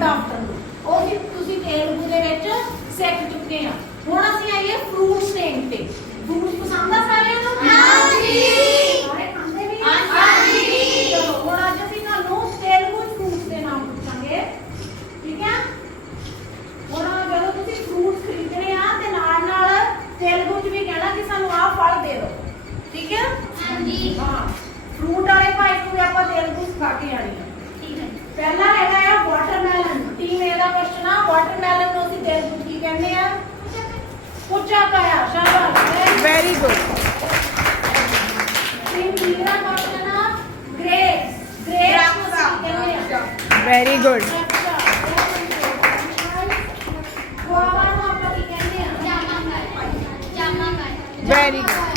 Good afternoon ਉਹ ਵੀ ਤੁਸੀਂ ਤੇਲਗੂ ਦੇ ਵਿੱਚ ਸਿੱਖ ਚੁੱਕੇ ਆ। ਹੁਣ ਅਸੀਂ ਆਈਏ ਫਰੂਟਸ ਨੇਮ ਤੇ। ਫਰੂਟਸ ਪਸੰਦ ਆ ਸਾਰਿਆਂ ਨੂੰ? ਹਾਂਜੀ। ਸਾਰੇ ਖਾਂਦੇ ਵੀ ਆ? ਹਾਂਜੀ। ਚਲੋ ਹੁਣ ਅੱਜ ਅਸੀਂ ਤੁਹਾਨੂੰ ਤੇਲਗੂ ਫਰੂਟਸ ਦੇ ਨਾਮ ਪੁੱਛਾਂਗੇ, ਠੀਕ ਹੈ? ਹੁਣ ਜਦੋਂ ਤੁਸੀਂ ਫਰੂਟਸ ਖਰੀਦਣੇ ਆ ਤੇ ਨਾਲ ਨਾਲ ਤੇਲਗੂ ਚ ਵੀ ਕਹਿਣਾ ਕਿ ਸਾਨੂੰ ਆਹ ਫਲ ਦੇ ਦਿਓ, ਠੀਕ ਹੈ? ਹਾਂਜੀ। ਹਾਂ, ਫਰੂਟ ਵਾਲੇ ਭਾਈ ਨੂੰ ਵੀ ਆਪਾਂ ਤੇਲਗੂ ਸਿਖਾ ਕੇ ਆਣੀ ਆ। पहला है वाटरमेलन। टीम ए दा क्वेश्चन आ वाटरमेलन नो सी तेलुगु की कहने आ पुच्चाकाया। शाबाश, वेरी गुड। टीम बी दा क्वेश्चन आ ग्रेप्स। ग्रेप्स नो सी कहने आ वेरी गुड। गुआवा नो आपा की कहने आ वेरी गुड।